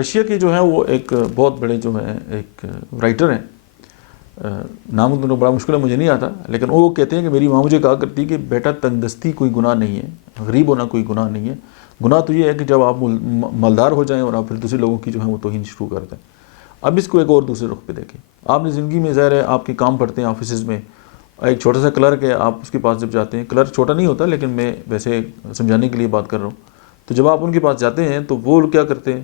Russia کے جو ہیں وہ ایک بہت بڑے جو ہیں ایک رائٹر ہیں، نام تو بڑا مشکل ہے، مجھے نہیں آتا، لیکن وہ کہتے ہیں کہ میری ماں مجھے کہا کرتی کہ بیٹا تنگ دستی کوئی گناہ نہیں ہے، غریب ہونا کوئی گناہ نہیں ہے، گناہ تو یہ ہے کہ جب آپ مالدار ہو جائیں اور آپ پھر دوسرے لوگوں کی جو ہے وہ توہین شروع کر دیں۔ اب اس کو ایک اور دوسرے رخ پہ دیکھیں، آپ نے زندگی میں ظاہر ہے آپ کے کام پڑتے ہیں آفیسز میں، ایک چھوٹا سا کلرک ہے، آپ اس کے پاس جب جاتے ہیں، کلرک چھوٹا نہیں ہوتا لیکن میں ویسے سمجھانے کے لیے بات کر رہا ہوں، تو جب آپ ان کے پاس جاتے ہیں تو وہ کیا کرتے ہیں،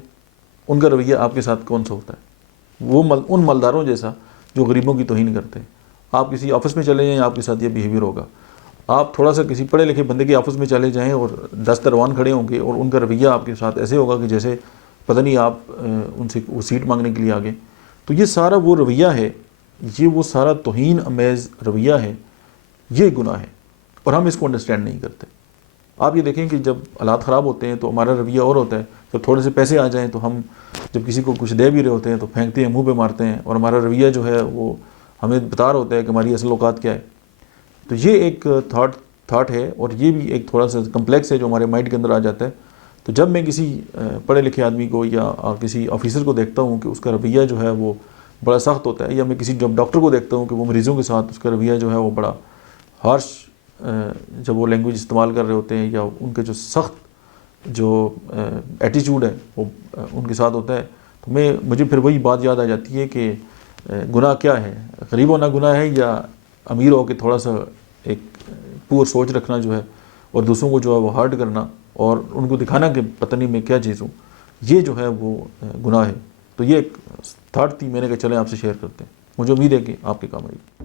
ان کا رویہ آپ کے ساتھ کون سا ہوتا ہے؟ وہ ان مالداروں جیسا جو غریبوں کی توہین کرتے ہیں۔ آپ کسی آفس میں چلے جائیں، آپ کے ساتھ یہ بیہیویئر ہوگا۔ آپ تھوڑا سا کسی پڑھے لکھے بندے کے آفس میں چلے جائیں اور 10 دروان کھڑے ہوں گے اور ان کا رویہ آپ کے ساتھ ایسے ہوگا کہ جیسے پتہ نہیں آپ ان سے وہ سیٹ مانگنے کے لیے آگے۔ تو یہ سارا وہ رویہ ہے، یہ وہ سارا توہین امیز رویہ ہے، یہ گناہ ہے، اور ہم اس کو انڈرسٹینڈ نہیں کرتے۔ آپ یہ دیکھیں کہ جب حالات خراب ہوتے ہیں تو ہمارا رویہ اور ہوتا ہے، جب تھوڑے سے پیسے آ جائیں تو ہم جب کسی کو کچھ دے بھی رہے ہوتے ہیں تو پھینکتے ہیں، منہ پہ مارتے ہیں، اور ہمارا رویہ جو ہے وہ ہمیں بتا رہا ہوتا ہے کہ ہماری اصل اوقات کیا ہے۔ تو یہ ایک تھاٹ ہے، اور یہ بھی ایک تھوڑا سا کمپلیکس ہے جو ہمارے مائنڈ کے اندر آ جاتا ہے۔ تو جب میں کسی پڑھے لکھے آدمی کو یا کسی آفیسر کو دیکھتا ہوں کہ اس کا رویہ جو ہے وہ بڑا سخت ہوتا ہے، یا میں کسی جب ڈاکٹر کو دیکھتا ہوں کہ وہ مریضوں کے ساتھ اس کا رویہ جو ہے وہ بڑا ہارش جب وہ لینگویج استعمال کر رہے ہوتے ہیں، یا ان کے جو سخت جو ایٹیچیوڈ ہے وہ ان کے ساتھ ہوتا ہے، تو مجھے پھر وہی بات یاد آ جاتی ہے کہ گناہ کیا ہے، غریب ہونا گناہ ہے، یا امیر ہو کے تھوڑا سا ایک پور سوچ رکھنا جو ہے، اور دوسروں کو جو ہے وہ ہارٹ کرنا اور ان کو دکھانا کہ پتہ نہیں میں کیا چیز ہوں، یہ جو ہے وہ گناہ ہے۔ تو یہ ایک تھاٹ تھی، میں نے کہا چلیں آپ سے شیئر کرتے ہیں، مجھے امید ہے کہ آپ کے کام آئے گی۔